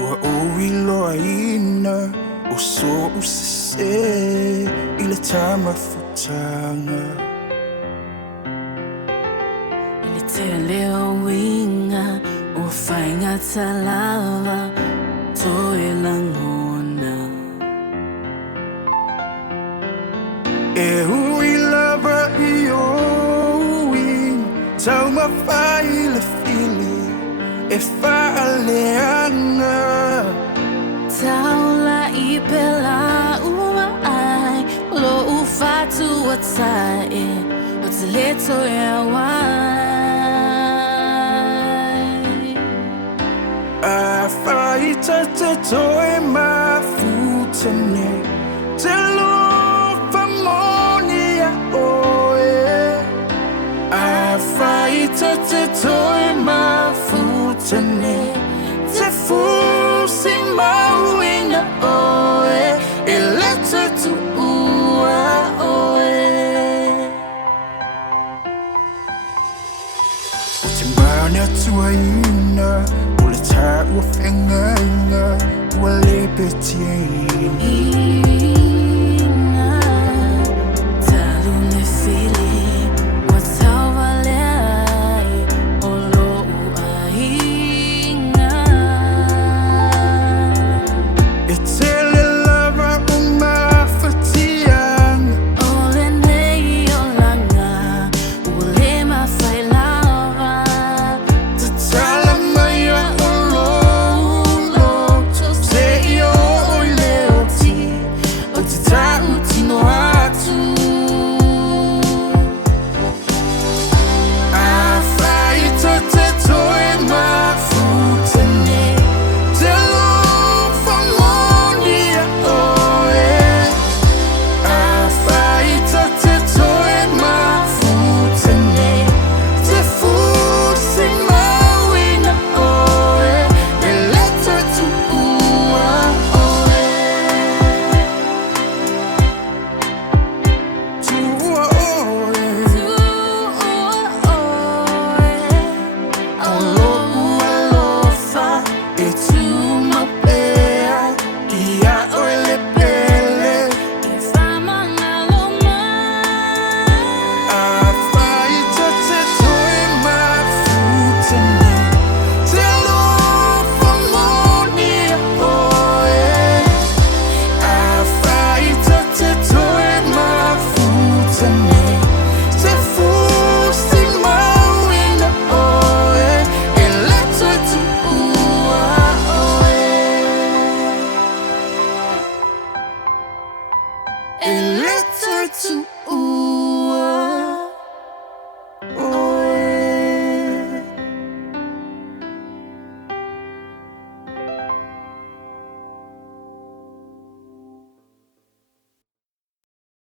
Ua ui loa ina o so usese I le tamafutanga I le te leo winga o whainga talawa toe langona E hui lava I o wing Tau mawhai le fili E whaaleanga Taula I pela ua ai Lo ufatu wa tae O te leto e wai AFAI TATE toe mafuta nei Te lofa monia oe AFAI TATE toe mafuta nei Te fusi mauina oe E leta tu ua oe O te mana tuaina O le tā ua whenganga Ua lepe tiaina Ina Talu le fili Wa tawa le ai O lo ua inga E tele lava o mawhatianga O le nei o langa Ua le mawhai lava Te tala mai a o lo Se I o i leo ti O te tau tino atu AFAI TATE toe mafuta nei Te lofa monia oe AFAI TATE toe mafuta nei Te fusi mauina oe E leta tu ua oe Tu ua oe O lo ua lofa E tu mapea Ia oe le pele AFAI TATE toe mafuta nei Te lofa monia oe AFAI TATE toe mafuta nei Te fusi mauina oe E leta tu ua oe E leta tu